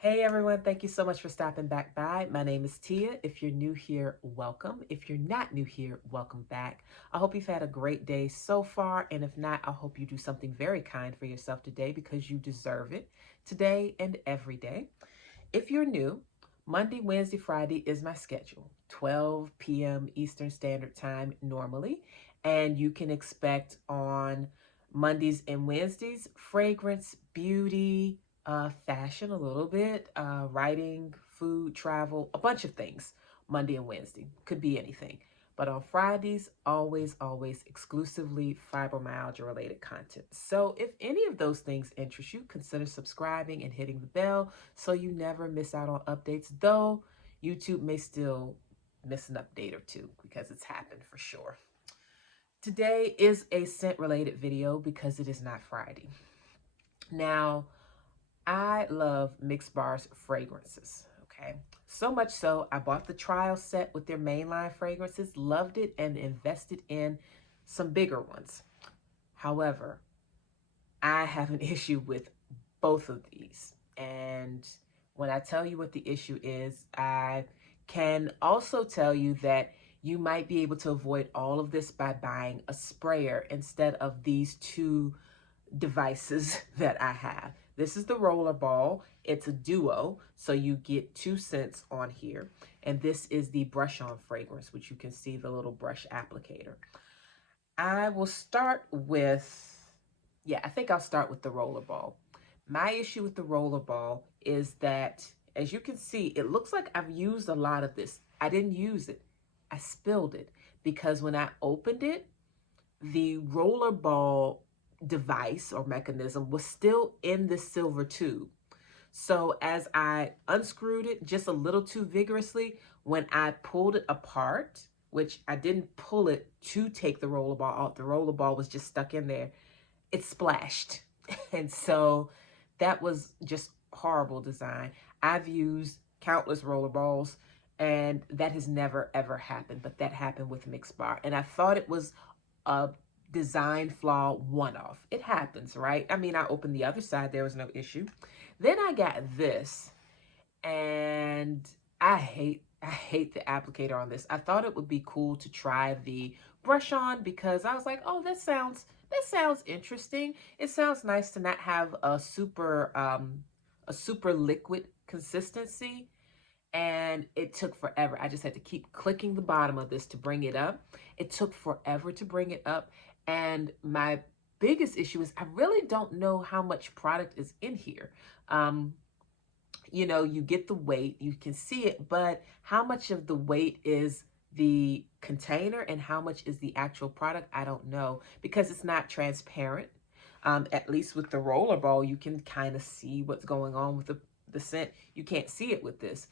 Hey everyone, thank you so much for stopping back by. My name is Tia. If you're new here, welcome. If you're not new here, welcome back. I hope you've had a great day so far, and if not, I hope you do something very kind for yourself today because you deserve it today and every day. If you're new, Monday, Wednesday, Friday is my schedule, 12 p.m. Eastern Standard Time normally, and you can expect on Mondays and Wednesdays fragrance, beauty, fashion a little bit, writing, food, travel, a bunch of things. Monday and Wednesday could be anything. But on Fridays, always exclusively fibromyalgia related content. So if any of those things interest you, consider subscribing and hitting the bell so you never miss out on updates, though YouTube may still miss an update or two because it's happened for sure. Today is a scent related video because it is not Friday. Now, I love Mix Bar's fragrances, okay? So much so, I bought the trial set with their mainline fragrances, loved it, and invested in some bigger ones. However, I have an issue with both of these. And when I tell you what the issue is, I can also tell you that you might be able to avoid all of this by buying a sprayer instead of these two devices that I have. This is the Rollerball. It's a duo, so you get 2 scents on here. And this is the brush on fragrance, which you can see the little brush applicator. I will start with, I think I'll start with the Rollerball. My issue with the Rollerball is that, as you can see, it looks like I've used a lot of this. I didn't use it. I spilled it because when I opened it, the Rollerball device or mechanism was still in the silver tube. So as I unscrewed it just a little too vigorously, when I pulled it apart, which I didn't pull it to take the Rollerball out, the Rollerball was just stuck in there, it splashed. And so that was just horrible design. I've used countless Rollerballs and that has never ever happened, but that happened with Mix Bar. And I thought it was a design flaw one-off. It happens, right? I mean, I opened the other side, there was no issue. Then I got this, and I hate the applicator on this. I thought it would be cool to try the brush on because I was like, oh, that sounds interesting. It sounds nice to not have a super liquid consistency. And it took forever. I just had to keep clicking the bottom of this to bring it up. It took forever to bring it up. And my biggest issue is I really don't know how much product is in here. You know, you get the weight, you can see it, but how much of the weight is the container and how much is the actual product? I don't know because it's not transparent. At least with the Rollerball, you can kind of see what's going on with the scent. You can't see it with this.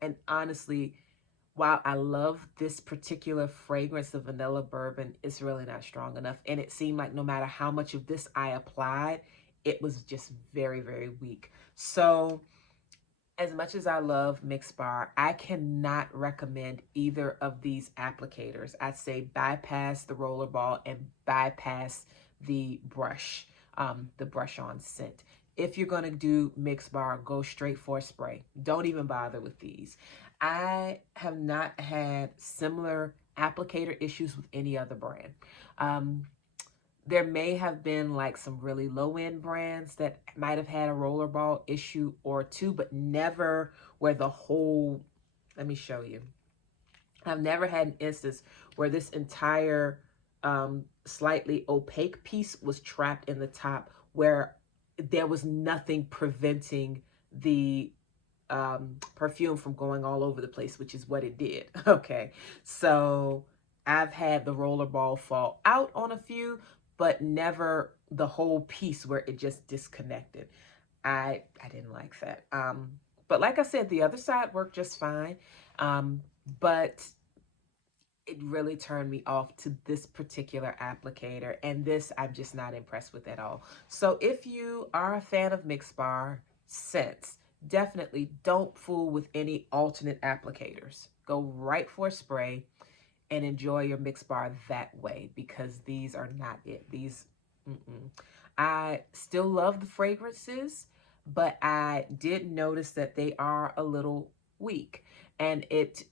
And honestly, while I love this particular fragrance of vanilla bourbon, it's really not strong enough. And it seemed like no matter how much of this I applied, it was just very, very weak. So as much as I love Mix Bar, I cannot recommend either of these applicators. I'd say bypass the Rollerball and bypass the brush on scent. If you're going to do Mix Bar, go straight for a spray. Don't even bother with these. I have not had similar applicator issues with any other brand. There may have been like some really low-end brands that might have had a Rollerball issue or two, but never where the whole, let me show you. I've never had an instance where this entire slightly opaque piece was trapped in the top where there was nothing preventing the perfume from going all over the place, which is what it did. Okay, so I've had the Rollerball fall out on a few, but never the whole piece where it just disconnected. I didn't like that. But like I said, the other side worked just fine. But it really turned me off to this particular applicator, and this I'm just not impressed with at all. So if you are a fan of Mix Bar scents, definitely don't fool with any alternate applicators. Go right for a spray and enjoy your Mix Bar that way, because these are not it. These, I still love the fragrances, but I did notice that they are a little weak. And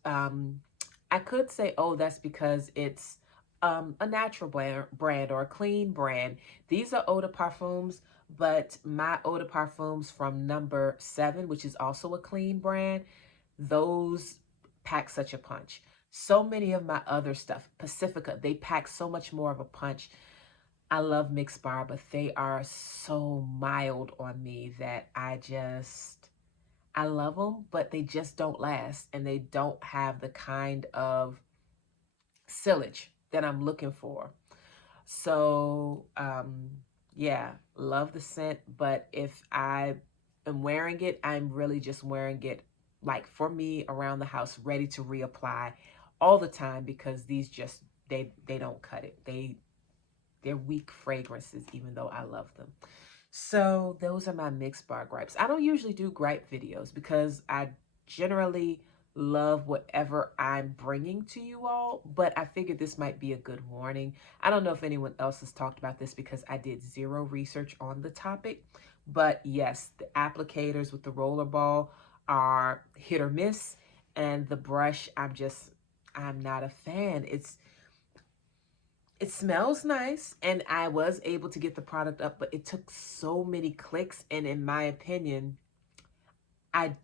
I could say, oh, that's because it's a natural brand or a clean brand. These are eau de parfums, but my eau de parfums from number 7, which is also a clean brand, those pack such a punch. So many of my other stuff, Pacifica, they pack so much more of a punch. I love Mixed Bar, but they are so mild on me that I love them, but they just don't last, and they don't have the kind of sillage that I'm looking for. So, yeah, love the scent, but if I am wearing it, I'm really just wearing it like for me around the house, ready to reapply all the time, because these just they don't cut it. They're weak fragrances, even though I love them. So those are my Mixed Bar gripes. I don't usually do gripe videos because I generally love whatever I'm bringing to you all, but I figured this might be a good warning. I don't know if anyone else has talked about this because I did zero research on the topic, but yes, the applicators with the Rollerball are hit or miss, and the brush, I'm not a fan. It smells nice, and I was able to get the product up, but it took so many clicks, and in my opinion, I'm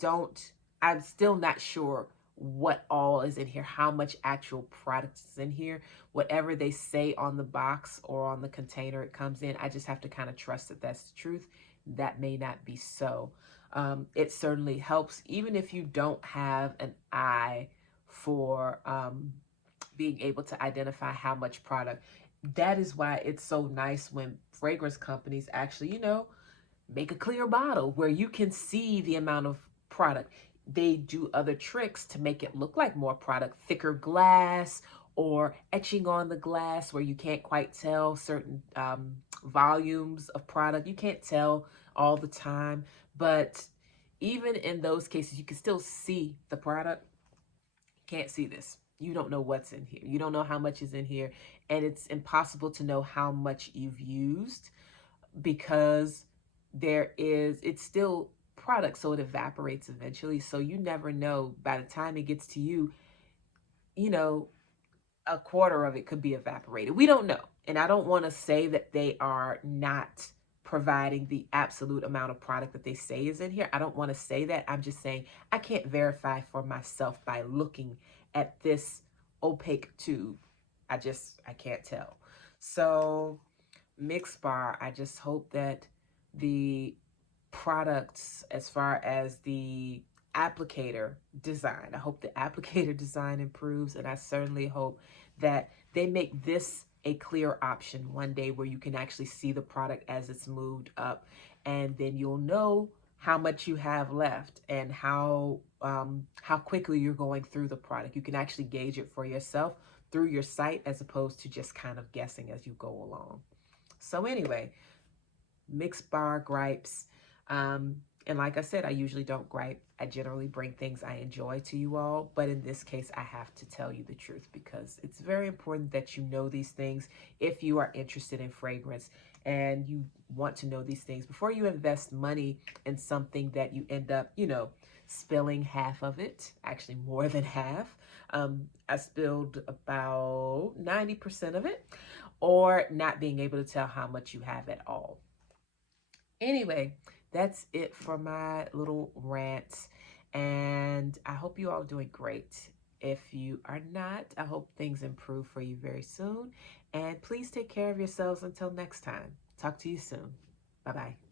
still not sure what all is in here, how much actual product is in here. Whatever they say on the box or on the container it comes in, I just have to kind of trust that that's the truth. That may not be so. It certainly helps, even if you don't have an eye for being able to identify how much product. That is why it's so nice when fragrance companies actually, make a clear bottle where you can see the amount of product. They do other tricks to make it look like more product, thicker glass or etching on the glass where you can't quite tell certain volumes of product. You can't tell all the time, but even in those cases, you can still see the product. Can't see this. You don't know what's in here. You don't know how much is in here. And it's impossible to know how much you've used because it's still product, so it evaporates eventually. So you never know. By the time it gets to you, you know, a quarter of it could be evaporated. We don't know. And I don't want to say that they are not providing the absolute amount of product that they say is in here. I don't want to say that. I'm just saying I can't verify for myself by looking at this opaque tube. I can't tell. So Mixed Bar, I just hope that the products, as far as the applicator design, I hope the applicator design improves, and I certainly hope that they make this a clear option one day where you can actually see the product as it's moved up, and then you'll know how much you have left and how quickly you're going through the product. You can actually gauge it for yourself through your site as opposed to just kind of guessing as you go along. So anyway, Mixed Bar gripes. And like I said, I usually don't gripe. I generally bring things I enjoy to you all. But in this case, I have to tell you the truth because it's very important that you know these things if you are interested in fragrance and you want to know these things before you invest money in something that you end up, spilling half of it, actually more than half. I spilled about 90% of it, or not being able to tell how much you have at all. Anyway, that's it for my little rant, and I hope you all are doing great. If you are not, I hope things improve for you very soon, and please take care of yourselves until next time. Talk to you soon. Bye-bye.